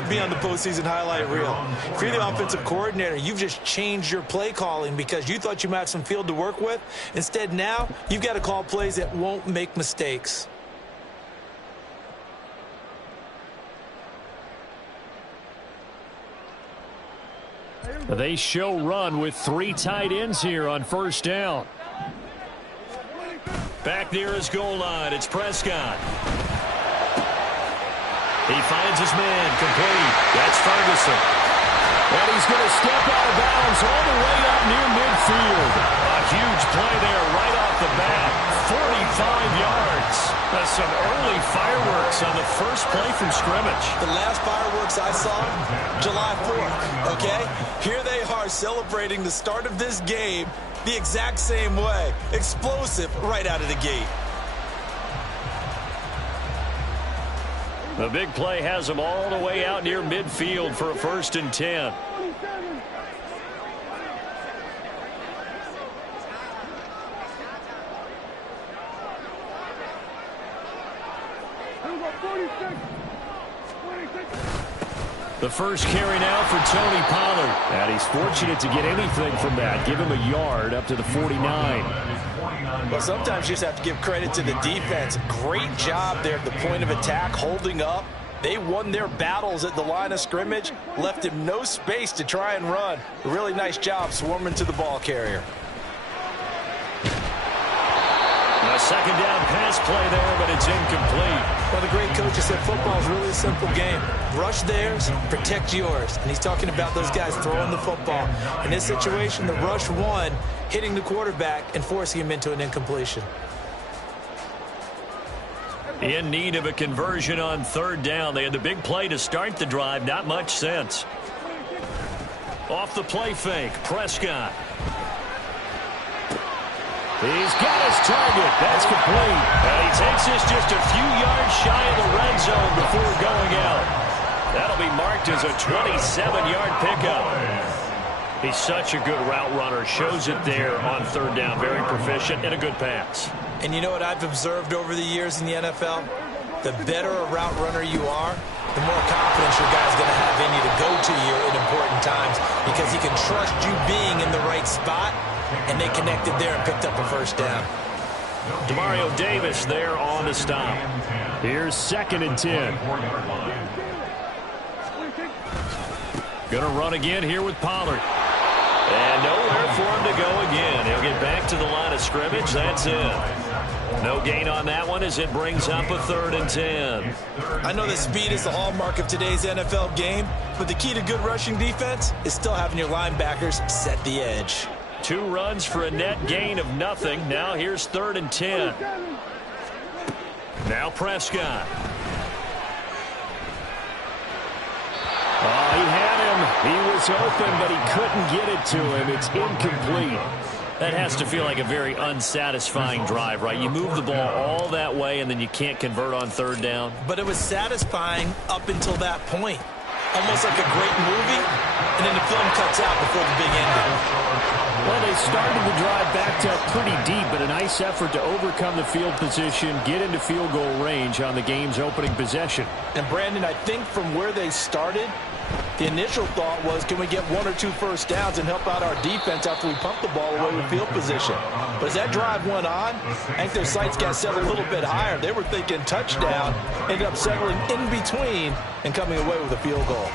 not be on the postseason highlight reel. If you're the offensive coordinator, you've just changed your play calling because you thought you might have some field to work with. Instead, now you've got to call plays that won't make mistakes. They show run with 3 tight ends here on first down. Back near his goal line, it's Prescott. He finds his man, complete. That's Ferguson. And he's going to step out of bounds all the way up near midfield. A huge play there right off the bat. 45 yards. That's some early fireworks on the first play from scrimmage. The last fireworks I saw, July 4th, okay? Here they are celebrating the start of this game the exact same way. Explosive right out of the gate. The big play has them all the way out near midfield for a 1st and 10. The first carry now for Tony Pollard. And he's fortunate to get anything from that. Give him a yard up to the 49. Well, sometimes you just have to give credit to the defense. Great job there at the point of attack, holding up. They won their battles at the line of scrimmage, left him no space to try and run. A really nice job swarming to the ball carrier. A second down pass play there, but it's incomplete. Well, the great coach said football is really a simple game. Rush theirs, protect yours. And he's talking about those guys throwing the football. In this situation, the rush won, hitting the quarterback and forcing him into an incompletion. In need of a conversion on 3rd down. They had the big play to start the drive. Not much sense. Off the play fake, Prescott. He's got his target. That's complete. And he takes this just a few yards shy of the red zone before going out. That'll be marked as a 27-yard pickup. He's such a good route runner. Shows it there on 3rd down. Very proficient and a good pass. And you know what I've observed over the years in the NFL? The better a route runner you are, the more confidence your guy's going to have in you to go to you in important times because he can trust you being in the right spot. And they connected there and picked up a 1st down. Demario Davis there on the stop. Here's 2nd and 10. Gonna run again here with Pollard. And nowhere for him to go again. He'll get back to the line of scrimmage. That's it. No gain on that one as it brings up a 3rd and 10. I know that speed is the hallmark of today's NFL game, but the key to good rushing defense is still having your linebackers set the edge. 2 runs for a net gain of nothing. Now here's 3rd and 10. Now Prescott. Oh, he had him. He was open, but he couldn't get it to him. It's incomplete. That has to feel like a very unsatisfying drive, right? You move the ball all that way, and then you can't convert on 3rd down. But it was satisfying up until that point. Almost like a great movie, and then the film cuts out before the big ending. Well, they started the drive backed up pretty deep, but a nice effort to overcome the field position, get into field goal range on the game's opening possession. And, Brandon, I think from where they started, the initial thought was, can we get 1 or 2 first downs and help out our defense after we pump the ball away with field position? But as that drive went on, I think their sights got set a little bit higher. They were thinking touchdown, ended up settling in between and coming away with a field goal.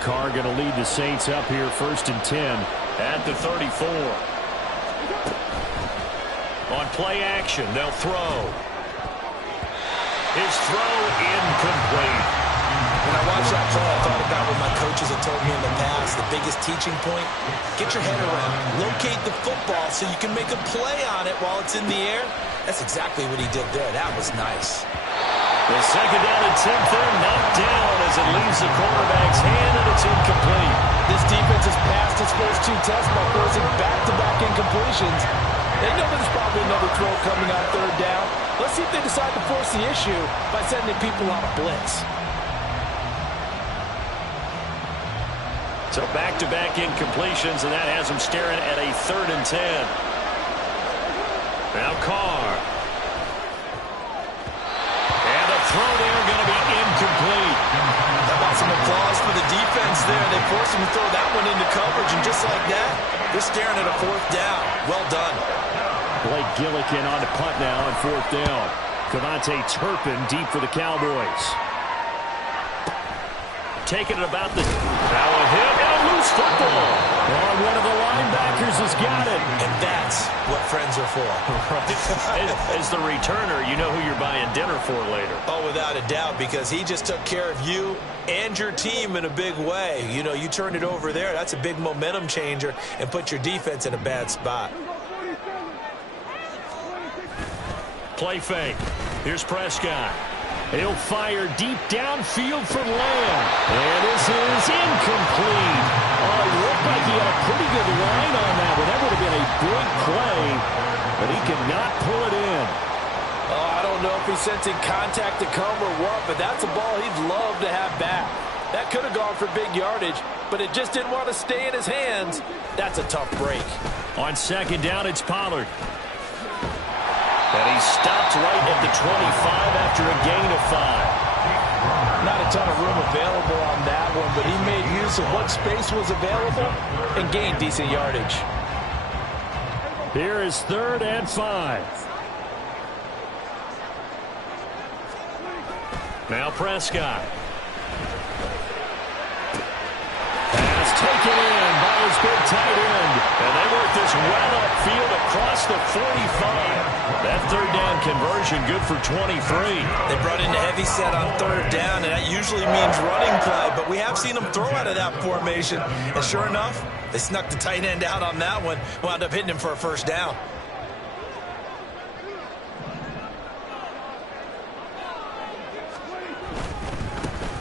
Carr going to lead the Saints up here 1st and 10 at the 34. On play action, they'll throw. His throw incomplete. When I watched that play, I thought about what my coaches have told me in the past. The biggest teaching point, get your head around. Locate the football so you can make a play on it while it's in the air. That's exactly what he did there. That was nice. The 2nd down and 10 there, knocked down as it leaves the quarterback's hand, and it's incomplete. This defense has passed its first 2 tests by forcing back-to-back incompletions. They know there's probably another throw coming on 3rd down. Let's see if they decide to force the issue by sending people on a blitz. So back-to-back incompletions, and that has him staring at a 3rd and 10. Now Carr. And the throw there going to be incomplete. How about some applause for the defense there? They forced him to throw that one into coverage, and just like that, they're staring at a 4th down. Well done. Blake Gillikin on the punt now on 4th down. Cavante Turpin deep for the Cowboys. Taking it about the... Now a hit and a loose football. Oh, one of the linebackers has got it. And that's what friends are for. As the returner, you know who you're buying dinner for later. Oh, without a doubt, because he just took care of you and your team in a big way. You know, you turned it over there. That's a big momentum changer and put your defense in a bad spot. Play fake. Here's Prescott. He'll fire deep downfield for Lamb. And this is incomplete. Oh, it looked like he had a pretty good line on that one. That would have been a big play, but he could not pull it in. Oh, I don't know if he's sensing contact to come or what, but that's a ball he'd love to have back. That could have gone for big yardage, but it just didn't want to stay in his hands. That's a tough break. On 2nd down, it's Pollard. And he stopped right at the 25 after a gain of 5. Not a ton of room available on that one, but he made use of what space was available and gained decent yardage. Here is 3rd and 5. Now Prescott. Pass taken in by his big tight end. And they work this well upfield across the 45. That 3rd down conversion good for 23. They brought in the heavy set on 3rd down, and that usually means running play, but we have seen them throw out of that formation. And sure enough, they snuck the tight end out on that one, wound up hitting him for a 1st down.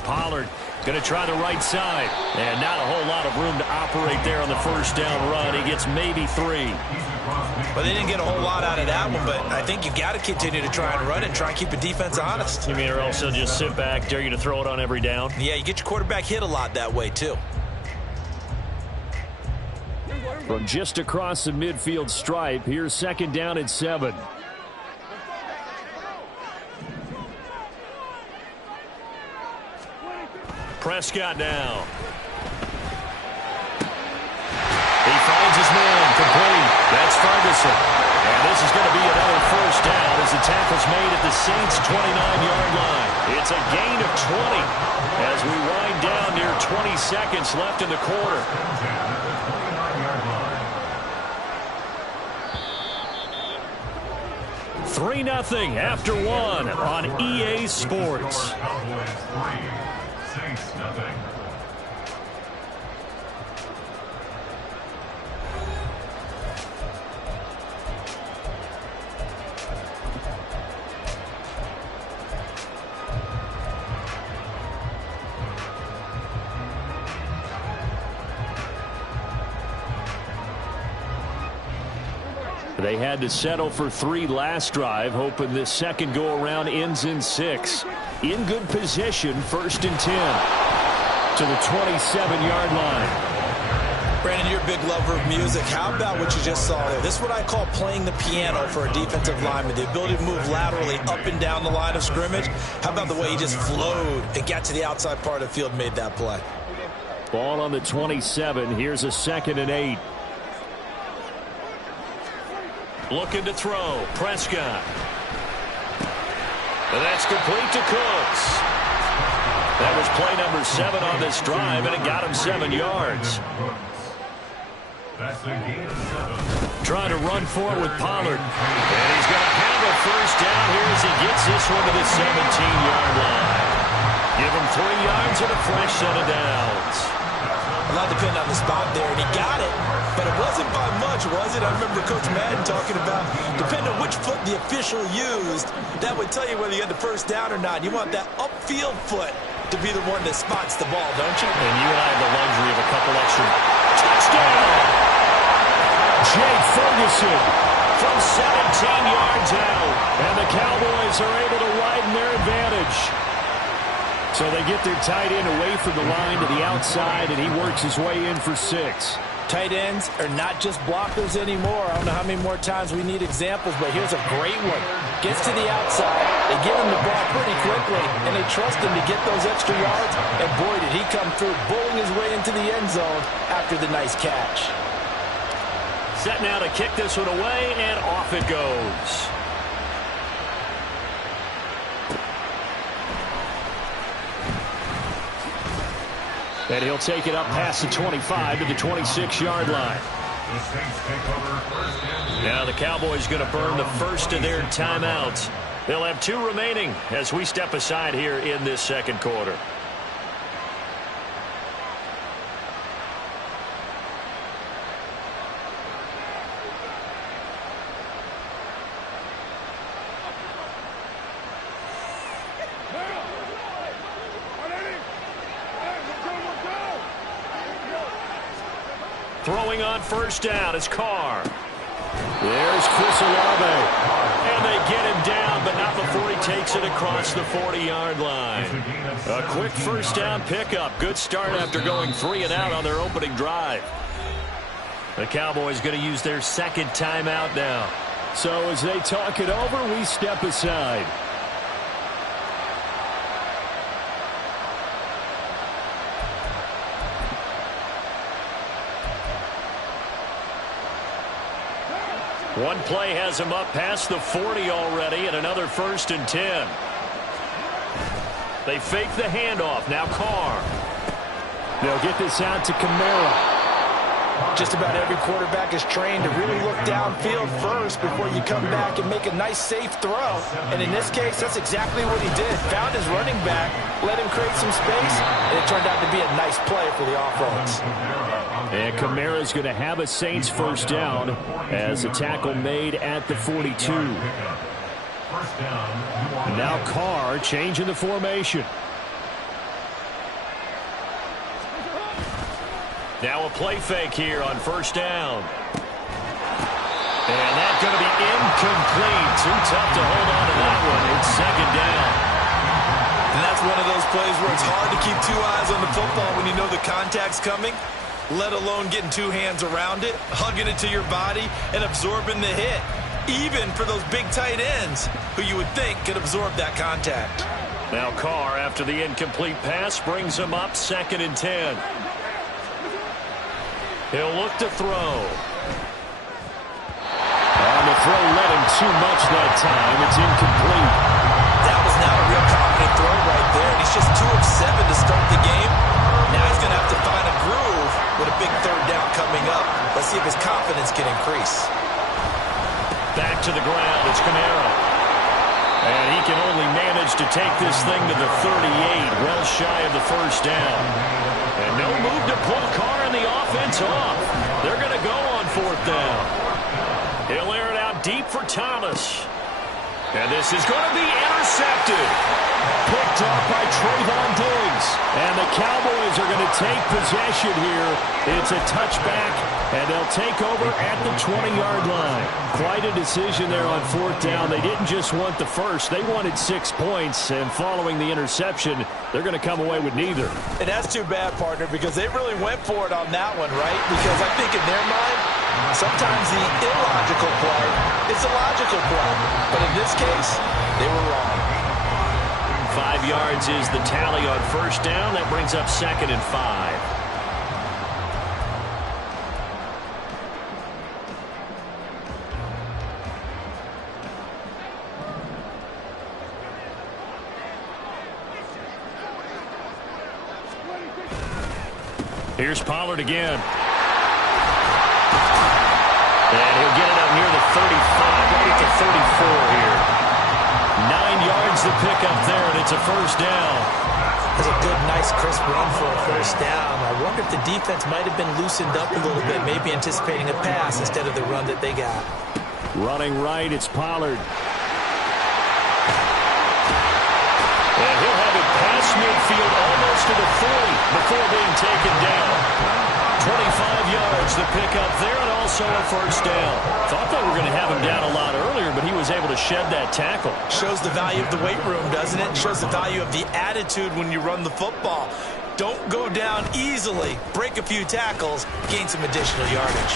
Pollard going to try the right side. And not a whole lot of room to operate there on the 1st down run. He gets maybe 3. Well, they didn't get a whole lot out of that one, but I think you got to continue to try and run and try and keep the defense honest. You mean or also just sit back, dare you to throw it on every down? Yeah, you get your quarterback hit a lot that way, too. From just across the midfield stripe, here's 2nd down and 7. Prescott now. He finds his man, complete. That's Ferguson. And this is going to be another 1st down as the tackle's made at the Saints' 29-yard line. It's a gain of 20 as we wind down near 20 seconds left in the quarter. Three 3-0 after 1 on EA Sports. They had to settle for 3 last drive, hoping this second go-around ends in 6. In good position, 1st and 10 to the 27-yard line. Brandon, you're a big lover of music. How about what you just saw there? This is what I call playing the piano for a defensive lineman, the ability to move laterally up and down the line of scrimmage. How about the way he just flowed and got to the outside part of the field and made that play? Ball on the 27. Here's a 2nd and 8. Looking to throw. Prescott. And that's complete to Cooks. That was play number 7 on this drive, and it got him 7 yards. Trying to run forward with Pollard. And he's going to have a 1st down here as he gets this one to the 17-yard line. Give him 3 yards and a fresh set of downs. A lot depending on the spot there, and he got it, but it wasn't by much, was it? I remember Coach Madden talking about, depending on which foot the official used, that would tell you whether you had the 1st down or not. You want that upfield foot to be the one that spots the ball, don't you? And you and I have the luxury of a couple extra. Touchdown! Jake Ferguson from 17 yards out, and the Cowboys are able to widen their advantage So they get their tight end away from the line to the outside, and he works his way in for 6. Tight ends are not just blockers anymore. I don't know how many more times we need examples, but here's a great one. Gets to the outside, they give him the ball pretty quickly, and they trust him to get those extra yards, and boy, did he come through, bowling his way into the end zone after the nice catch. Set now to kick this one away, and off it goes. And he'll take it up past the 25 to the 26-yard line. Now the Cowboys going to burn the first of their timeouts. They'll have 2 remaining as we step aside here in this second quarter. Throwing on first down is Carr. There's Chris Olave. And they get him down, but not before he takes it across the 40-yard line. A quick first down pickup. Good start after going 3 and out on their opening drive. The Cowboys going to use their second timeout now. So as they talk it over, we step aside. One play has him up past the 40 already, and another 1st and 10. They fake the handoff. Now Carr. They'll get this out to Kamara. Just about every quarterback is trained to really look downfield first before you come back and make a nice, safe throw. And in this case, that's exactly what he did. Found his running back, let him create some space, and it turned out to be a nice play for the offense. And Kamara's going to have a Saints first down as a tackle made at the 42. Now Carr changing the formation. Now a play fake here on first down. And that's going to be incomplete. Too tough to hold on to that one. It's second down. And that's one of those plays where it's hard to keep 2 eyes on the football when you know the contact's coming, let alone getting 2 hands around it, hugging it to your body, and absorbing the hit, even for those big tight ends who you would think could absorb that contact. Now Carr, after the incomplete pass, brings him up 2nd and 10. He'll look to throw. On the throw, led him too much that time. It's incomplete. That was not a real confident throw right there, and he's just 2 of 7 to start the game. Now he's going to have to find a groove with a big 3rd down coming up. Let's see if his confidence can increase. Back to the ground. It's Kamara. And he can only manage to take this thing to the 38, well shy of the first down. And no move to pull Carr and the offense off. They're going to go on 4th down. He'll air it out deep for Thomas. And this is going to be intercepted. Picked off by Trayvon Diggs. And the Cowboys are going to take possession here. It's a touchback, and they'll take over at the 20-yard line. Quite a decision there on 4th down. They didn't just want the first. They wanted 6 points, and following the interception, they're going to come away with neither. And that's too bad, partner, because they really went for it on that one, right? Because I think in their mind, sometimes the illogical play is a logical play. But in this case, they were wrong. 5 yards is the tally on first down. That brings up 2nd and 5. Here's Pollard again. And he'll get it up near the 35, right at the 34 here. 9 yards to pick up there, and it's a first down. That's a good, nice, crisp run for a first down. I wonder if the defense might have been loosened up a little bit, maybe anticipating a pass instead of the run that they got. Running right, it's Pollard. And he'll have it past midfield almost to the 40 before being taken down. 25 yards to pick up there, and all also a first down. Thought they were going to have him down a lot earlier, but he was able to shed that tackle. Shows the value of the weight room, doesn't it? Shows the value of the attitude when you run the football. Don't go down easily. Break a few tackles, gain some additional yardage.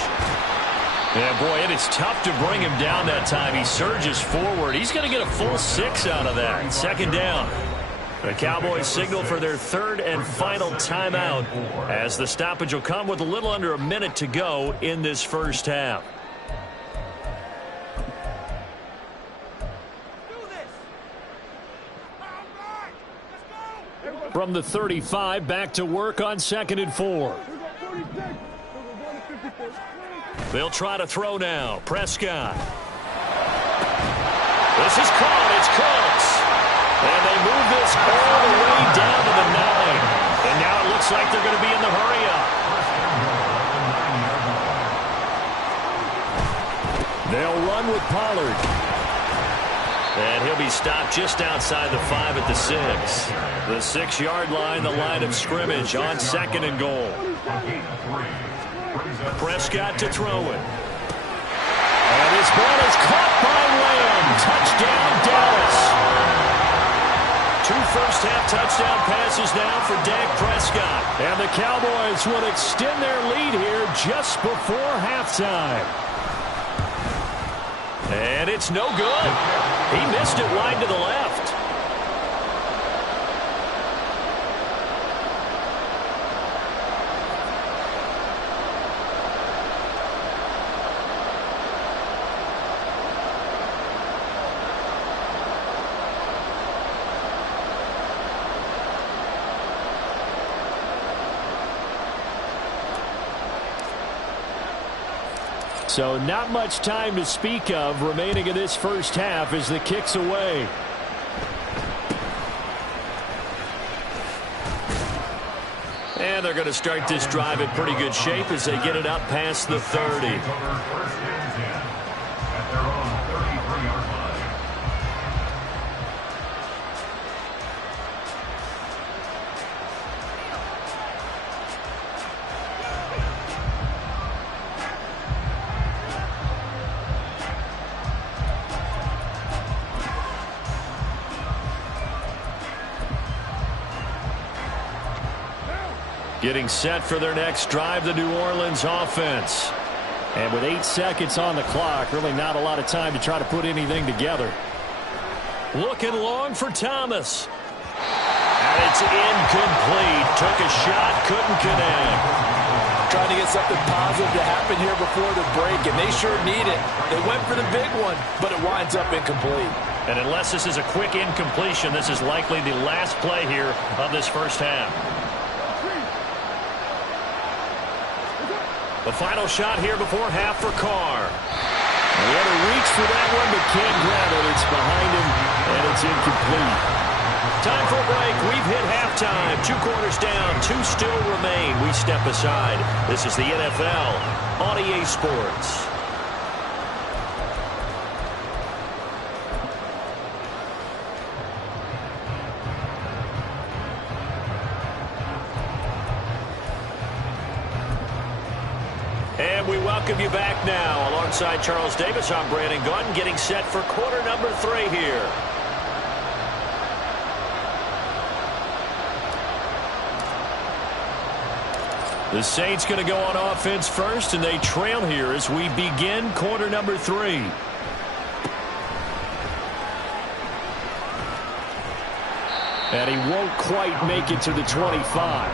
Yeah, boy, it is tough to bring him down that time. He surges forward. He's going to get a full 6 out of that. Second down. The Cowboys signal for their third and final timeout as the stoppage will come with a little under a minute to go in this first half. From the 35, back to work on 2nd and 4. They'll try to throw now. Prescott. This is caught. It's close. And they move this all the way down to the 9. And now it looks like they're going to be in the hurry-up. They'll run with Pollard. And he'll be stopped just outside the 5 at the 6. The 6-yard line, the line of scrimmage on 2nd and goal. Prescott to throw it. And this ball is caught by Lamb. Touchdown, Dallas. 2 first-half touchdown passes now for Dak Prescott. And the Cowboys will extend their lead here just before halftime. And it's no good. He missed it wide to the left. So not much time to speak of remaining in this first half as the kick's away. And they're going to start this drive in pretty good shape as they get it up past the 30. Getting set for their next drive, the New Orleans offense. And with 8 seconds on the clock, really not a lot of time to try to put anything together. Looking long for Thomas. And it's incomplete. Took a shot, couldn't connect. Trying to get something positive to happen here before the break, and they sure need it. They went for the big one, but it winds up incomplete. And unless this is a quick incompletion, this is likely the last play here of this first half. The final shot here before half for Carr. He had to reach for that one, but can't grab it. It's behind him, and it's incomplete. Time for a break. We've hit halftime. 2 quarters down. 2 still remain. We step aside. This is the NFL on EA Sports. And we welcome you back now. Alongside Charles Davis, I'm Brandon Gunn, getting set for quarter number 3 here. The Saints going to go on offense first, and they trail here as we begin quarter number 3. And he won't quite make it to the 25.